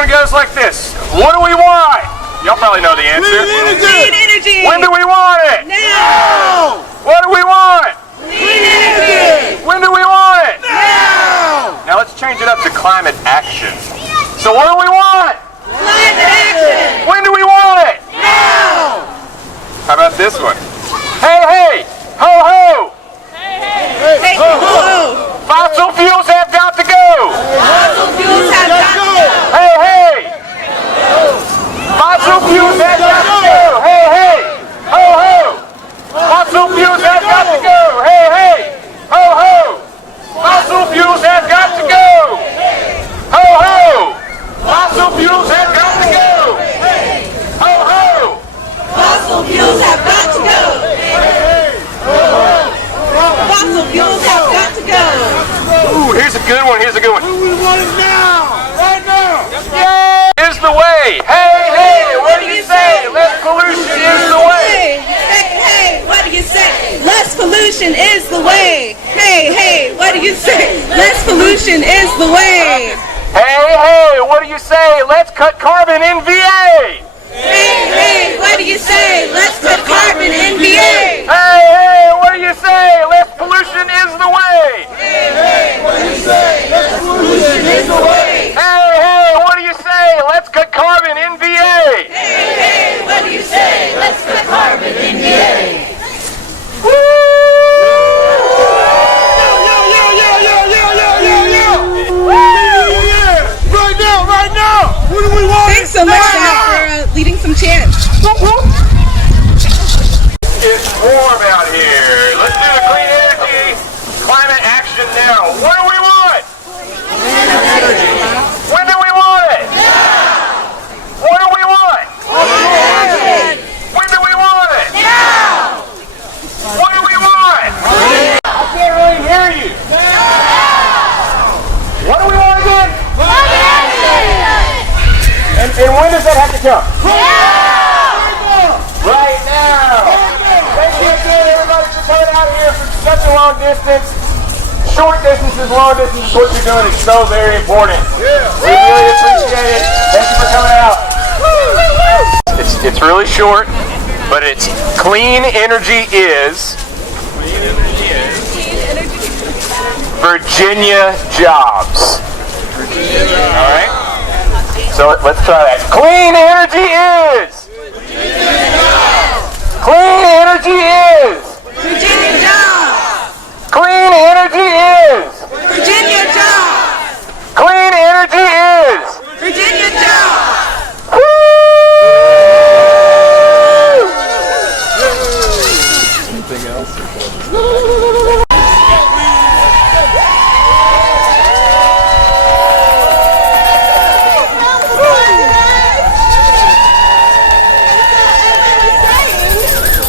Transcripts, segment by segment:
one goes like this. What do we want? Y'all probably know the answer. Clean energy. When do we want it? Now. What do we want? Clean energy. When do we want it? Now. Now let's change it up to climate action. So what do we want? Climate action. When do we want it? Now. How about this one? Hey, hey, ho, ho. Hey, ho. Fossil fuels have got to go. Fossil fuels have got to go. Hey, hey. Fossil fuels have got to go. Hey, hey, ho, ho. Fossil fuels have got to go. Hey, hey, ho, ho. Fossil fuels have got to go. Ho, ho. Fossil fuels have got to go. Ho, ho. Fossil fuels have got to go. Fossil fuels have got to go. Ooh, here's a good one. Here's a good one. We want it now. Right now. Yeah, is the way. Hey, hey, what do you say? Less pollution is the way. Hey, hey, what do you say? Less pollution is the way. Hey, hey, what do you say? Less pollution is the way. Hey, hey, what do you say? Let's cut carbon in VA. Hey, hey, what do you say? Let's cut carbon in VA. Hey, hey, what do you say? Less pollution is the way. Hey, hey, what do you say? Less pollution is the way. Hey, hey, what do you say? Let's cut carbon in VA. Hey, hey, what do you say? Let's cut carbon in VA. Woo! Right now. What do we want? Thanks so much, Dad, for leading some chants. It's warm out here. Let's do the clean energy climate action now. What do we want? Clean energy. When do we want it? Now. What do we want? Clean energy. When do we want it? Now. What do we want? I can't really hear you. Now. What do we want again? Clean energy. And when does that have to come? Now. Right now. Thank you again, everybody, for coming out here for such a long distance. Short distances, long distances, what you're doing is so very important. We really appreciate it. Thank you for coming out. It's really short, but it's clean energy is Virginia jobs. All right? So let's try that. Clean energy is clean energy is Virginia jobs. clean energy is Virginia jobs. clean energy is Virginia jobs. Woo! Anything else?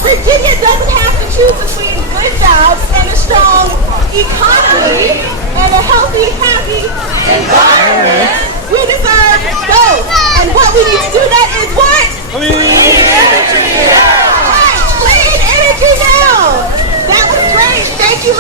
Virginia doesn't have to choose between good jobs and a strong economy and a healthy, happy environment. We deserve both. And what we need to do that is what? Clean energy now. Right, clean energy now. That was great. Thank you,